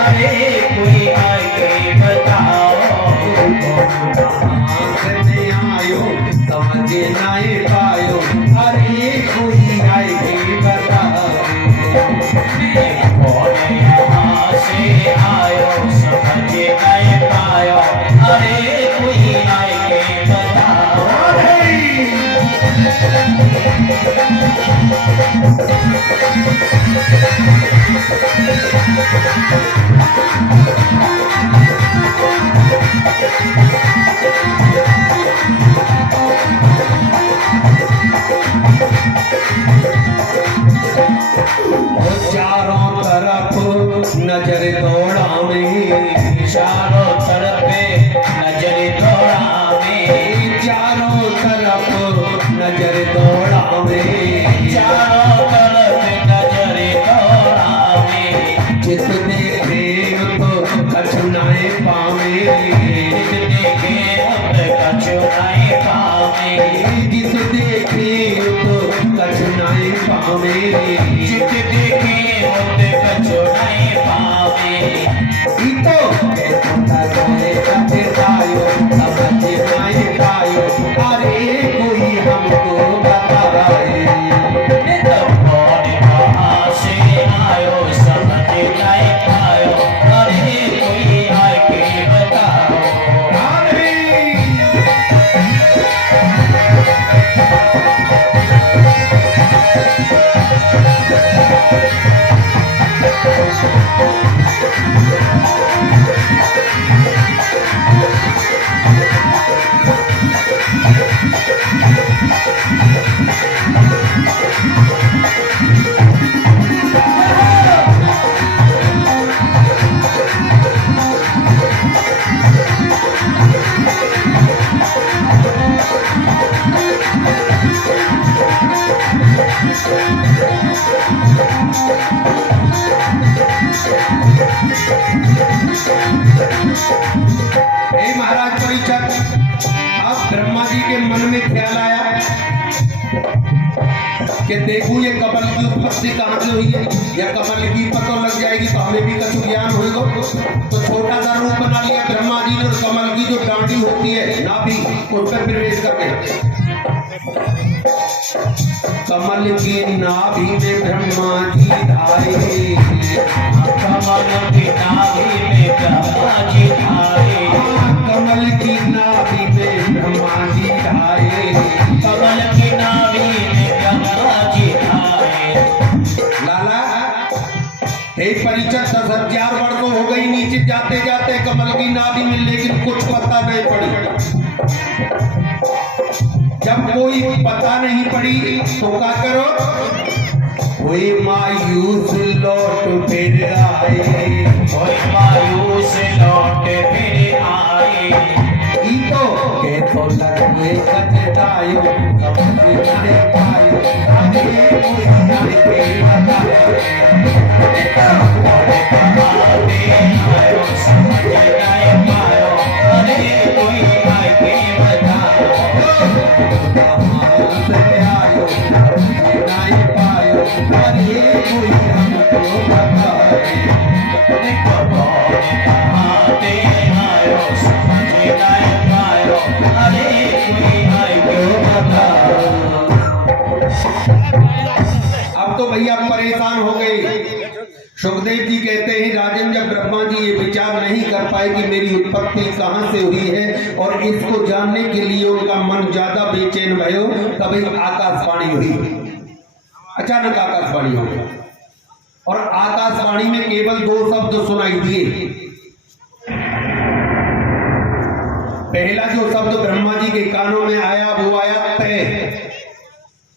अरे कोई आके बताओ आयो समझ नहीं पायो, अरे कोई आके बताओ कौन यहाँ से आयो समझ नहीं पायो, अरे कोई आके बताओ। चारों तरफ नजर दौड़ावे, चारों तरफ नजर दौड़ावे, चारों तरफ नजर दौड़ावे, चारों तरफ नजर दौड़ावे, जिस देखे तो कछुनाए पावे, जिस देखे उत कछुनाए पावे, जिस देखे तो कछुनाए पावे, जिस देखे उत कछुनाए पावे। तो पायो समझ नहीं पायो, अरे कोई हमको बताए कौन कहाँ से आयो समझ नहीं पायो, अरे कोई आके बताओ। हे महाराज परीक्षक, अब ब्रह्मा जी के मन में ख्याल आया कि देखूं ये कमल की उत्पत्ति कहाँ से हुई है, या कमल की पता लग जाएगी तो हमें भी कुछ ज्ञान होगा। तो छोटा सा रूप बना लिया ब्रह्मा जी ने, और कमल की जो डांडी होती है नाभि, उस पर प्रवेश करके कमल की नाभि में ब्रह्मा जी आए, कमल की नाभि में ब्रह्मा जी आए, कमल की नाभि में ब्रह्मा जी आए, कमल की नाभि में ब्रह्मा जी आए। लाला हे परिचय 10,000 वर्ष हो गई नीचे जाते जाते कमल की नाभि में, लेकिन कुछ पता नहीं पड़ी। जब कोई पता नहीं पड़ी तो क्या करो, कोई मायूस लौट फिर आए, कोई मायूस लौट फिर आए, तो के तो लगे कचटायो समझ नहीं पायो, अरे कोई आके बताए आयो समझ नहीं पायो, अरे कोई आके बताओ। आयो नहीं पायो, अरे कोई हमको बताए कौन कहाँ से आयो समझ नहीं पायो, अरे कोई आके बताओ। अब तो भैया परेशान हो गए। सुखदेव जी कहते हैं राजन, जब ब्रह्मा जी ये विचार नहीं कर पाए कि मेरी उत्पत्ति कहाँ से हुई है और इसको जानने के लिए उनका मन ज्यादा बेचैन भयो, तभी आकाशवाणी हुई। अचानक आकाशवाणी हो गई और आकाशवाणी में केवल 2 शब्द सुनाई दिए। पहला जो शब्द ब्रह्मा जी के कानों में आया वो आया तय,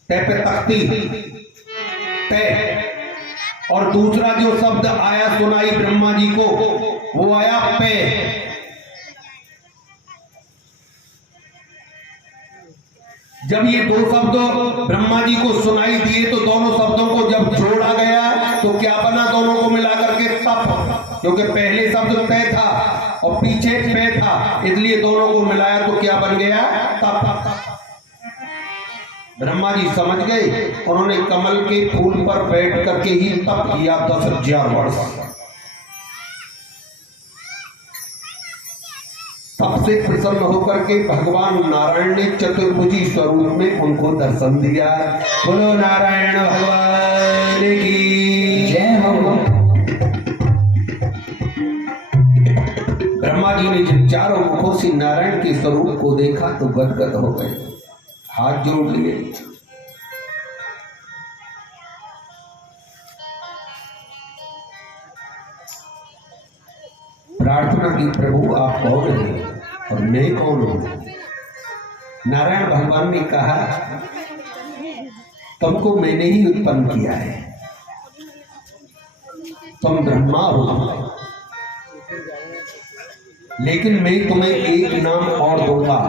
तय पे तख्ती, तय। और दूसरा जो शब्द आया सुनाई ब्रह्मा जी को वो आया पे। जब ये 2 शब्द ब्रह्मा जी को सुनाई दिए तो दोनों शब्दों को जब जोड़ा गया तो क्या बना, दोनों को मिलाकर के तप, क्योंकि पहले शब्द तय था और पीछे पे था, इसलिए दोनों को मिलाया तो क्या बन गया, तप। ब्रह्मा जी समझ गए, उन्होंने कमल के फूल पर बैठ करके ही तप किया 10,000 वर्ष। सबसे प्रसन्न होकर के भगवान नारायण ने चतुर्भुजी स्वरूप में उनको दर्शन दिया। बोलो नारायण भगवान की जय हो। ब्रह्मा जी ने जब चारों मुखों से नारायण के स्वरूप को देखा तो गदगद हो गए, हाथ जोड़ लिए। प्रार्थना की, प्रभु आप कौन हैं और मैं कौन हूं? नारायण भगवान ने कहा, तुमको मैंने ही उत्पन्न किया है, तुम ब्रह्मा हो, लेकिन मैं तुम्हें एक नाम और दूंगा।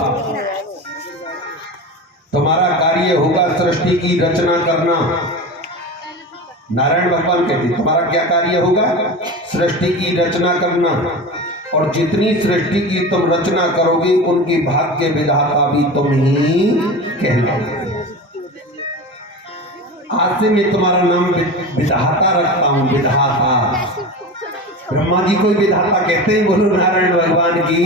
तुम्हारा कार्य होगा सृष्टि की रचना करना। नारायण भगवान कहते तुम्हारा क्या कार्य होगा? सृष्टि की रचना करना, और जितनी सृष्टि की तुम रचना करोगे उनकी भाग्य विधाता भी तुम ही कहलाओगे। आज से मैं तुम्हारा नाम विधाता रखता हूं, विधाता। ब्रह्मा जी को विधाता कहते हैं, बोलो नारायण भगवान की।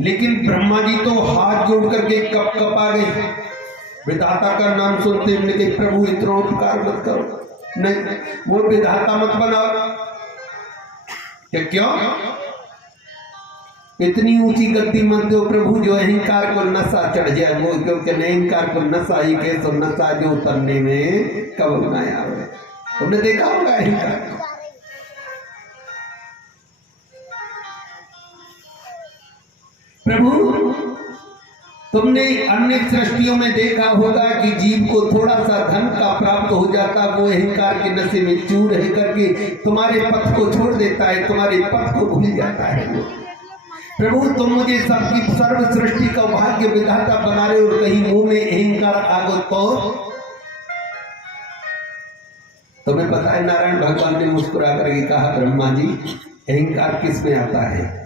लेकिन ब्रह्मा जी तो हाथ जोड़ करके कप कपा गए। विधाता का नाम सुनते हमने कहा, प्रभु इतना उपकार मत करो, नहीं वो विधाता मत बनाओ। क्यों? इतनी ऊंची गद्दी मत दो प्रभु जो अहंकार को नशा चढ़ जाए वो, क्योंकि अहंकार को नशा ही के तो नशा जो उतरने में कब ना आवे। तुमने देखा होगा अहंकार। प्रभु तुमने अन्य सृष्टियों में देखा होगा कि जीव को थोड़ा सा धन का प्राप्त हो जाता, वो अहंकार के नशे में चूर रह करके तुम्हारे पथ को छोड़ देता है, तुम्हारे पथ को भूल जाता है। प्रभु तुम मुझे सबकी सर्व सृष्टि का भाग्य विधाता बना रहे और कहीं मुंह में अहंकार आगो तो तुम्हें पता है नारायण भगवान ने मुस्कुरा करके कहा, ब्रह्मा जी अहंकार किस में आता है?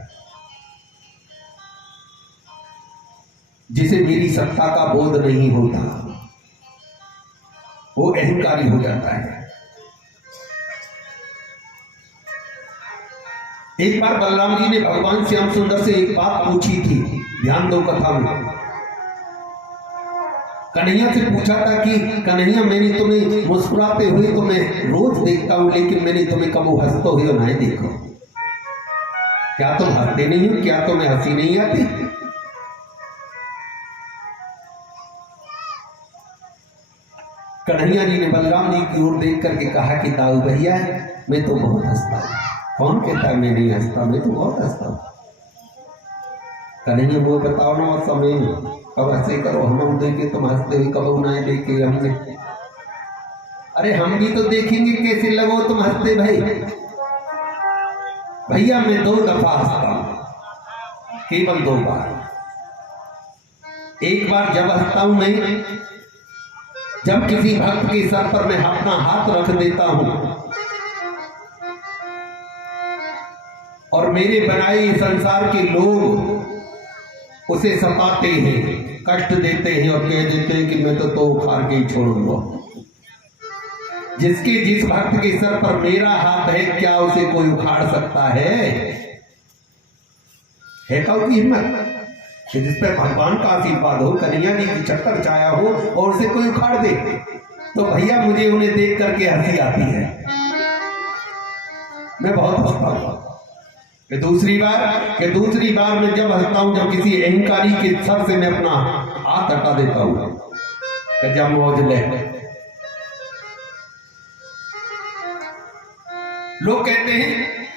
जिसे मेरी सत्ता का बोध नहीं होता वो अहंकारी हो जाता है। एक बार बलराम जी ने भगवान श्याम सुंदर से एक बात पूछी थी, ध्यान दो कथा में। कन्हैया से पूछा था कि कन्हैया मैंने तुम्हें मुस्कुराते हुए तो मैं रोज देखता हूं, लेकिन मैंने तुम्हें कबो हंसते हुए नहीं देखा। क्या तुम हंसते नहीं हो? क्या तुम्हें हंसी नहीं आती? कन्हैया जी ने बलराम जी की ओर देख करके कहा कि दाऊ भैया मैं तो बहुत हंसता हूं। कौन कहता है मैं नहीं हंसता? मैं तो बहुत हंसता हूं। कन्हैया वो बताओ ना समय अब ऐसे करो, हम देखे तुम हंसते हुए कब उन्हें देखे हमने। अरे हम भी तो देखेंगे कैसे लगो तुम हंसते भाई। भैया मैं 2 दफा हंसता हूं, केवल 2 बार। एक बार जब हंसता हूं मैं, जब किसी भक्त के सर पर मैं अपना हाथ रख देता हूं और मेरे बनाए संसार के लोग उसे सताते हैं, कष्ट देते हैं और कह देते हैं कि मैं तो उखाड़ के ही छोड़ूंगा। जिसके जिस भक्त के सर पर मेरा हाथ है, क्या उसे कोई उखाड़ सकता है? क्या उसकी हिम्मत कि जिस पर भगवान का आशीर्वाद हो, कन्हैया जी की चक्कर छाया हो और उसे कोई उखाड़ दे? तो भैया मुझे उन्हें देख करके हंसी आती है, मैं बहुत हंसता हूं। दूसरी बार मैं जब हंसता हूं जब किसी अहंकारी के सर से मैं अपना हाथ हटा देता हूं कि जब मौज ले। लोग कहते हैं,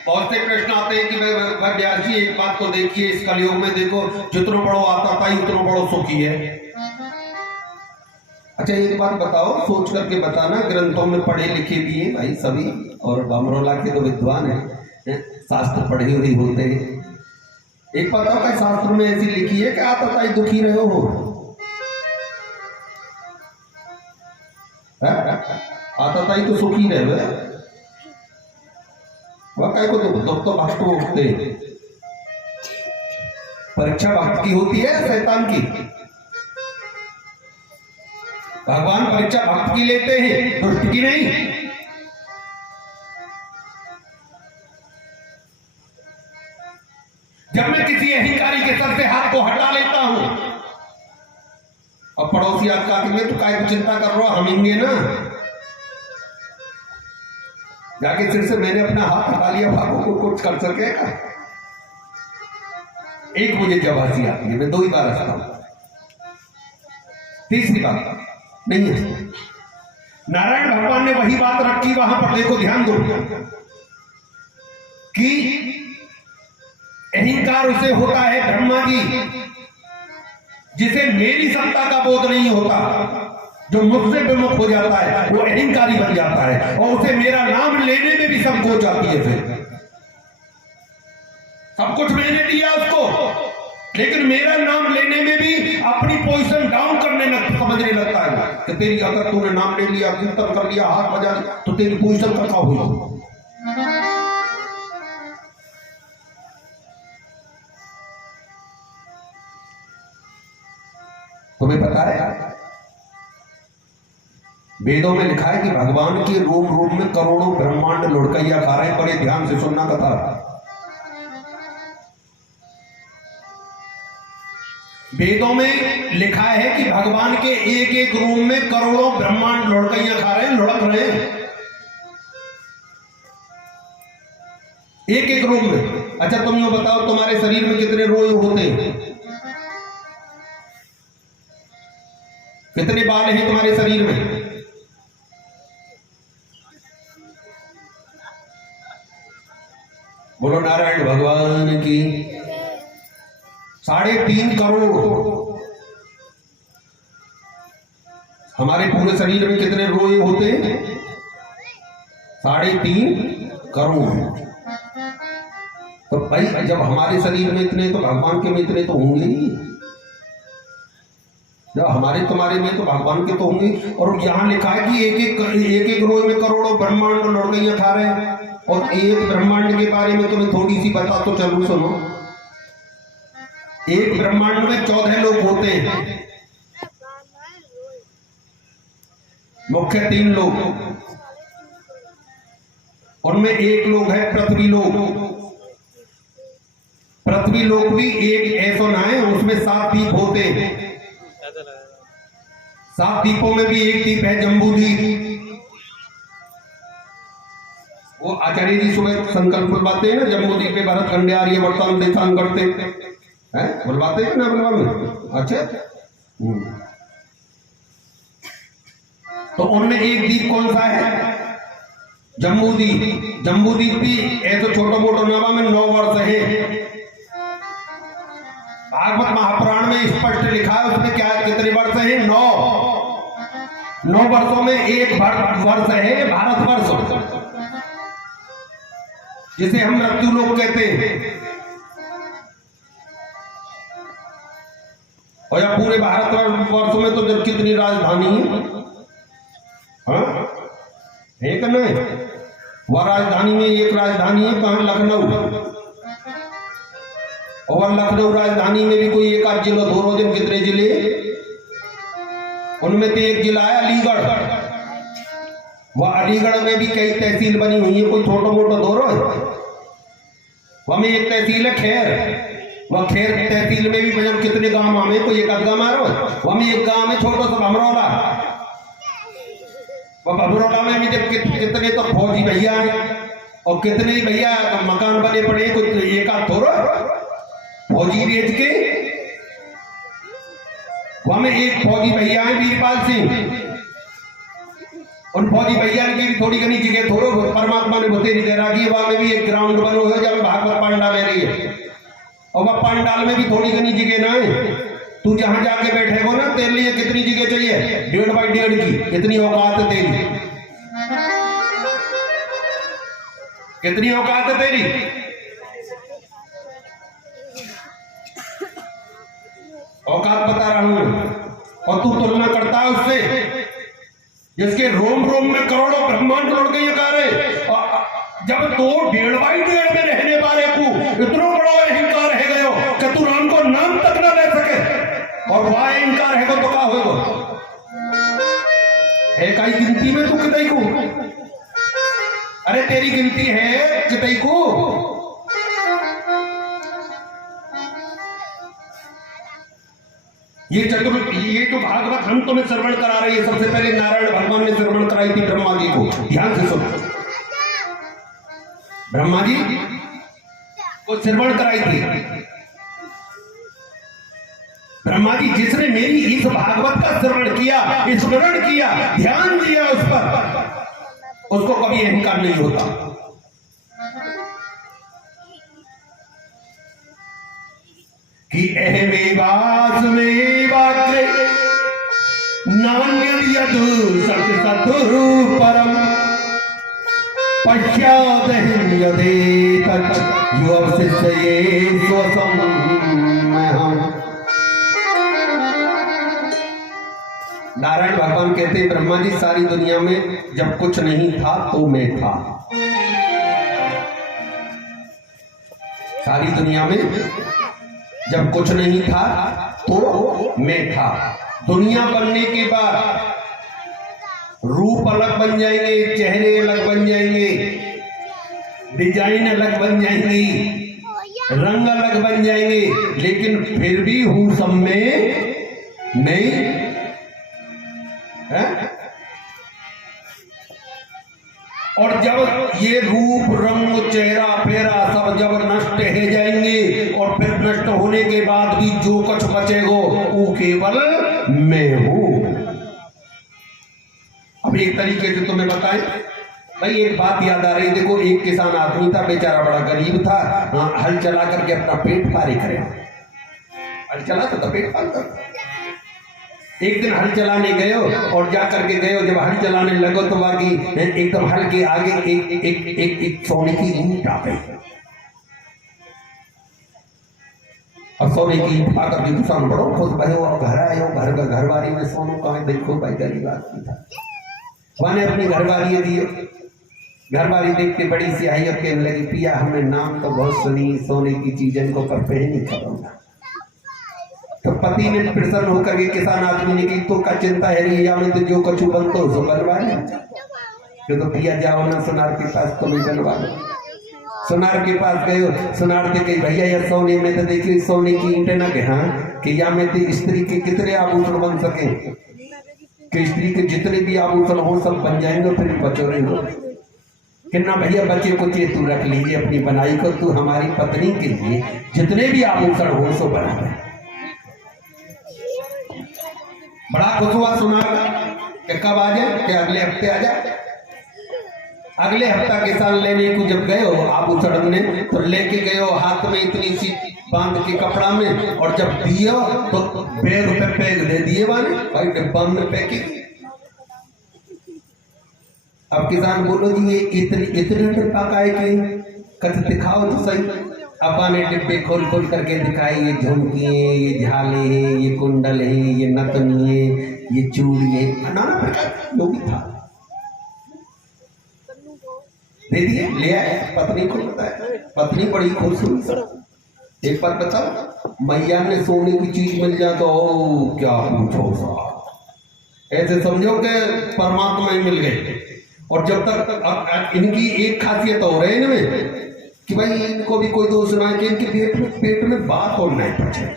बहुत से प्रश्न आते हैं कि भाई व्यास जी एक बात तो देखिए, इस कलयुग में देखो जितनो बड़ो आता था उतनो बड़ो सुखी है। अच्छा एक बात बताओ, सोच करके बताना, ग्रंथों में पढ़े लिखे भी हैं भाई सभी, और बमरोला के तो विद्वान हैं, शास्त्र पढ़े हुए होते हैं। एक बताओ क्या शास्त्र में ऐसी लिखी है कि आता था दुखी रहे हो? आता था तो सुखी रहे, वह काय को दुख तो भक्त को उठते। परीक्षा भक्त की होती है शैतान की? भगवान परीक्षा भक्त की लेते हैं, दुष्ट की नहीं। जब मैं किसी अहंकारी के सर से हाथ को हटा लेता हूं और पड़ोसी आपका कि मैं तो काय की चिंता कर रहा हूं, हम हिंगे ना, जाके सिर से मैंने अपना हाथ हटा लिया, भागो को कुछ कर सकेगा। एक मुझे जवासी आती है, मैं 2 ही बार हंसता हूं, तीसरी बात नहीं है। नारायण भगवान ने वही बात रखी वहां पर, देखो ध्यान दो कि अहंकार उसे होता है ब्रह्मा जी जिसे मेरी सत्ता का बोध नहीं होता, जो मुझसे विमुख हो जाता है वो अहंकारी बन जाता है और उसे मेरा नाम लेने में भी संकोच आती है। फिर सब कुछ मैंने दिया उसको, लेकिन मेरा नाम लेने में भी अपनी पोजीशन डाउन समझने लगता है कि तेरी, अगर तूने नाम ले लिया, कीर्तन कर लिया, हाथ बजा लिया, तो तेरी पोजीशन कहाँ हुई। तुम्हें पता है वेदों में लिखा है कि भगवान के रूम में करोड़ों ब्रह्मांड लुढ़कैया खा रहे हैं। बड़े ध्यान से सुनना कथा। वेदों में लिखा है कि भगवान के एक एक रूम में करोड़ों ब्रह्मांड लुढ़कैया खा रहे हैं, लुढ़क रहे हैं एक एक रूम में। अच्छा तुम ये बताओ तुम्हारे शरीर में कितने रोए होते हैं, कितने बाल हैं तुम्हारे शरीर में? बोलो नारायण भगवान की। 3.5 करोड़। हमारे पूरे शरीर में कितने रोए होते हैं? 3.5 करोड़। तो भाई जब हमारे शरीर में इतने तो भगवान के में इतने तो होंगे ही। जब हमारे तुम्हारे में तो भगवान के तो होंगे। और यहां लिखा है कि एक एक रोए में करोड़ों ब्रह्मांड लुढ़कैया खा रहे हैं। और एक ब्रह्मांड के बारे में तुम्हें थोड़ी सी बता तो चलो सुनो। एक ब्रह्मांड में 14 लोग होते हैं, मुख्य 3 लोग, उनमें एक लोग है पृथ्वी लोक। पृथ्वी लोक भी एक ऐसा ना है, उसमें 7 द्वीप होते हैं। 7 द्वीपों में भी एक द्वीप है जम्बू द्वीप। वो आचार्य जी सुबह संकल्प बुलवाते हैं ना, जम्बू द्वीप पे भरत खंडे आर्य वर्तमान देशान करते हैं, बुलवाते हैं ना बुलवा। अच्छा तो उनमें एक द्वीप कौन सा है? जम्बू द्वीप। जम्बू द्वीप भी ऐसे छोटा मोटा नावा में 9 वर्ष है। भागवत महापुराण में स्पष्ट लिखा है, उसमें क्या कितने वर्ष है? 9 वर्षों में एक वर्ष है भारतवर्ष, जिसे हम मृत्यु लोक कहते हैं। और या पूरे भारतवर्ष में तो जब कितनी राजधानी है, हाँ एक नहीं, वह राजधानी में एक राजधानी है कहाँ? लखनऊ। और लखनऊ राजधानी में भी कोई एक आध जिला, 2 दिन कितने जिले, उनमें तो एक जिला है अलीगढ़। वह अलीगढ़ में भी कई तहसील बनी हुई है, कोई छोटा मोटा दौरा है। वह में एक तहसील है खैर। वह खैर तहसील में भी भजन कितने गांव में, कोई एक आध गांव आ रहा है। वह में एक गांव में छोटा सा भमरौला। वह भमरौला में भी जब कितने तो फौजी भैया हैं और कितने ही भैया मकान बने पड़े, कोई एक आध थोड़ा फौजी बेच के। वहां में एक फौजी भैया है वीरपाल सिंह। उन फौजी भैया की भी थोड़ी घनी जगह थोड़ो परमात्मा ने बतेरी दे रखी है। वहां में भी एक ग्राउंड बनो है जब भागवत पांडाल ले रही है। और वह पांडाल में भी थोड़ी घनी जगह ना है। तू जहां जाके बैठे हो ना, तेरे लिए कितनी जगह चाहिए? 1.5 बाई 1.5 की। कितनी औकात है तेरी? कितनी औकात है तेरी? औकात बता रहा हूं। और तू तुलना करता है उससे जिसके रोम रोम में करोड़ों ब्रह्मांड लुढ़कैया खा रहे। जब तो 1.5 बाई 1.5 में रहने वाले को इतना बड़ा अहंकार है गयो कि तू राम को नाम तक ना ले सके। और वह अहंकार है तो क्या होगा? है कई गिनती में तू कितई को? अरे तेरी गिनती है कितई को? ये तो भागवत हम तुम्हें श्रवण करा रहे हैं। सबसे पहले नारायण भगवान ने श्रवण कराई थी ब्रह्मा जी को। ध्यान से सुनो, ब्रह्मा जी को श्रवण कराई थी। ब्रह्मा जी जिसने मेरी इस भागवत का श्रवण किया, स्मरण किया, ध्यान दिया उस पर, उसको कभी अहंकार नहीं होता। कि अहमेवास्मेवाग्रे नान्यद्यदु सत्सतु परम पश्चादहं यदेतत् युवशिष्ये स्वसंमहम्। नारायण भगवान कहते हैं ब्रह्मा जी सारी दुनिया में जब कुछ नहीं था तो मैं था। सारी दुनिया में जब कुछ नहीं था तो मैं था। दुनिया बनने के बाद रूप अलग बन जाएंगे, चेहरे अलग बन जाएंगे, डिजाइन अलग बन जाएंगी, रंग अलग बन जाएंगे, लेकिन फिर भी हूं सब में नहीं है। और जब ये रूप रंग चेहरा फेरा सब जब नष्ट हो जाएंगे और फिर नष्ट होने के बाद भी जो कुछ बचेगा वो केवल मैं हूं। अब एक तरीके से तुम्हें बताएं भाई, एक बात याद आ रही। देखो एक किसान आदमी था, बेचारा बड़ा गरीब था। हल चला करके अपना पेट पारी करे। हल चला तो पेट पालता। एक दिन हल चलाने गए और जा करके गए, जब हल चलाने लगो तो बाकी एकदम हल के आगे एक सोने की ईंट आ गई। और सोने की ईंट आकर के किसान बड़ो खुश भयो, घर आयो, घरवारी में सोनू कहा देखो भाई गरीब आदमी था। मैंने अपनी घरवारी दिए। घरवारी देखते बड़ी सी आई और कहने लगी पिया हमने नाम तो बहुत सुनी सोने की चीजन को पर पहन करूंगा। तो पति ने प्रसन्न होकर के किसान आदमी ने की तो का चिंता है रिया में तो जो कछु बनतो सो बनवा ले। तो पिया जाओ ना सुनार के पास तो मैं बनवा लो। सुनार के पास गए, सुनार के कही भैया यार सोने में तो देखिए सोने की ईंटें ना के हाँ कि या में तो स्त्री के कितने आभूषण बन सके कि स्त्री के जितने भी आभूषण हो सब बन जाएंगे फिर बचोरे हो कि ना भैया बच्चे को तू रख लीजिए अपनी बनाई को, तू हमारी पत्नी के लिए जितने भी आभूषण हो सो बना दे। बड़ा खुश हुआ सुनार कि कब आ जाए कि अगले हफ्ते आ जाए। अगले हफ्ता किसान लेने को जब गए हो आभूषण ने तो लेके गए हो हाथ में इतनी सी बांध के कपड़ा में, और जब दिया तो बैग पे पैक दे दिए वाले भाई डिब्बा में पैकिंग। अब किसान बोलो जी ये इतने डिब्बा का है कि कच दिखाओ तो सही। अपा ने डिब्बे खोल खोल करके दिखाए, ये झुमकी है, ये झाले हैं, ये कुंडल है, ये नथनी है, ये चूड़ी है, नाना प्रकार जो भी था दे दिए। ले आए, पत्नी को बताया, पत्नी बड़ी खुश हुई। सब एक बात बताओ, मैया ने सोने की चीज मिल जाए तो क्या पूछो साहब, ऐसे समझो कि परमात्मा ही मिल गए। और जब तक इनकी एक खासियत हो रही है इनमें कि भाई इनको भी कोई दोष ना है कि इनके पेट में बात और नहीं पहुंचे।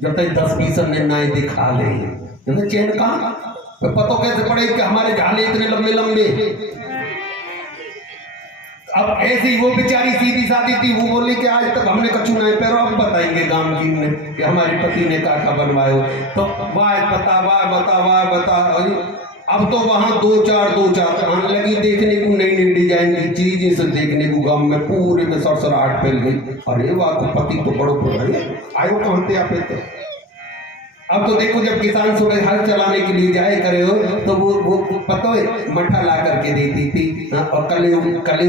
जब तक 10-20 निर्णय दिखा ले चैन कहा तो पता कैसे पड़े कि हमारे झाले इतने लंबे लंबे। अब ऐसे ही वो बेचारी सीधी सादी थी, वो बोली कि आज तक हमने कछु नहीं पैरो, अब बताएंगे गांव की ने कि हमारे पति ने काका बनवायो। तो वाह बता। अब तो वहां दो चार आने लगी देखने को, नई नई डिजाइन की चीज से देखने को गांव में पूरे में सरसराहट फैल गई। अरे वाह तो पति तो बड़ो आयो कहाँ थे आप। अब तो देखो जब किसान सुबह हल चलाने के लिए जाए करे हो तो वो पता है मठा ला करके देती थी और कलेव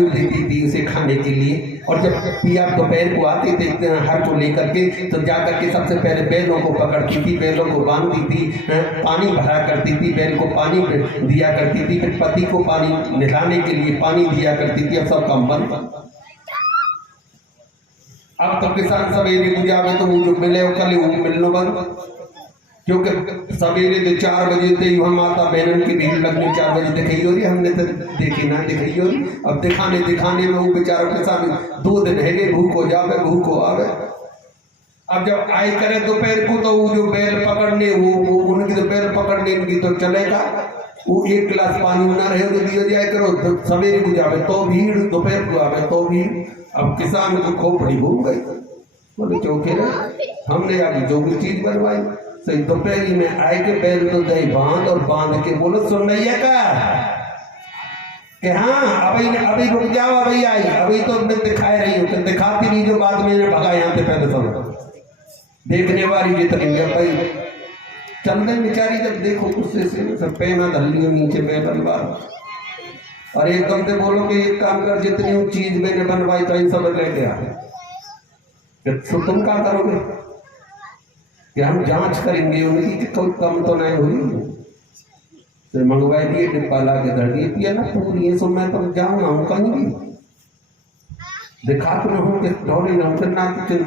देती थी उसे खाने के लिए। और जब पिया दोपहर को आते थे हर को लेकर के तो जा करके सबसे पहले बैलों को पकड़ती थी, बैलों को बांधती थी, पानी भरा करती थी, बैल को पानी दिया करती थी, फिर पति को पानी नहलाने के लिए पानी दिया करती थी। अब सब काम बंद। अब तो किसान सवेरे को जावे तो वो जो मिले कलेव मिलना बंद, क्योंकि सवेरे तो 4 बजे थे वहाँ माता बहनों की भीड़ लगनी 4 बजे दिखाई हो रही, हमने तो देखी ना दिखाई हो रही। अब दिखाने में वो बेचारों के साथ 2 दिन है भूख हो जावे भूख हो आवे। अब जब आई करे दोपहर को तो वो जो बैल पकड़ने वो उनकी तो बैल पकड़ने इनकी तो चलेगा, वो एक गिलास पानी ना रहे तो दिया जाए करो, तो सवेरे को जावे तो भीड़, दोपहर को आवे तो भीड़। अब किसान को खोपड़ी घूम गई, बोले चौके रहे हमने आगे जो भी चीज बनवाई सही दोपहरी में आए के बैल तो दही बांध और बांध के बोलो सुन रही है का कि हाँ अभी रुक जाओ, अभी आई, अभी तो मैं दिखाई रही हूँ, दिखाती नहीं जो बाद में भगा यहाँ पे पहले सब देखने वाली जितनी है भाई चल रही बेचारी, जब देखो गुस्से से सब पैना धल्लियों नीचे बैठल बार और एकदम से बोलो कि एक काम कर, जितनी चीज मैंने बनवाई तो इन सब ले गया, तो तुम क्या करोगे कि हम जांच करेंगे उनकी कि कोई कम तो नहीं हुई, तो मंगवाई दिए डिब्बा ला के धर दिए, पिया ना पूरी ये सब मैं तो जाऊँ ना हूँ कहीं भी दिखा तो ना हूँ कि दौड़े ना हूँ, ना चिंता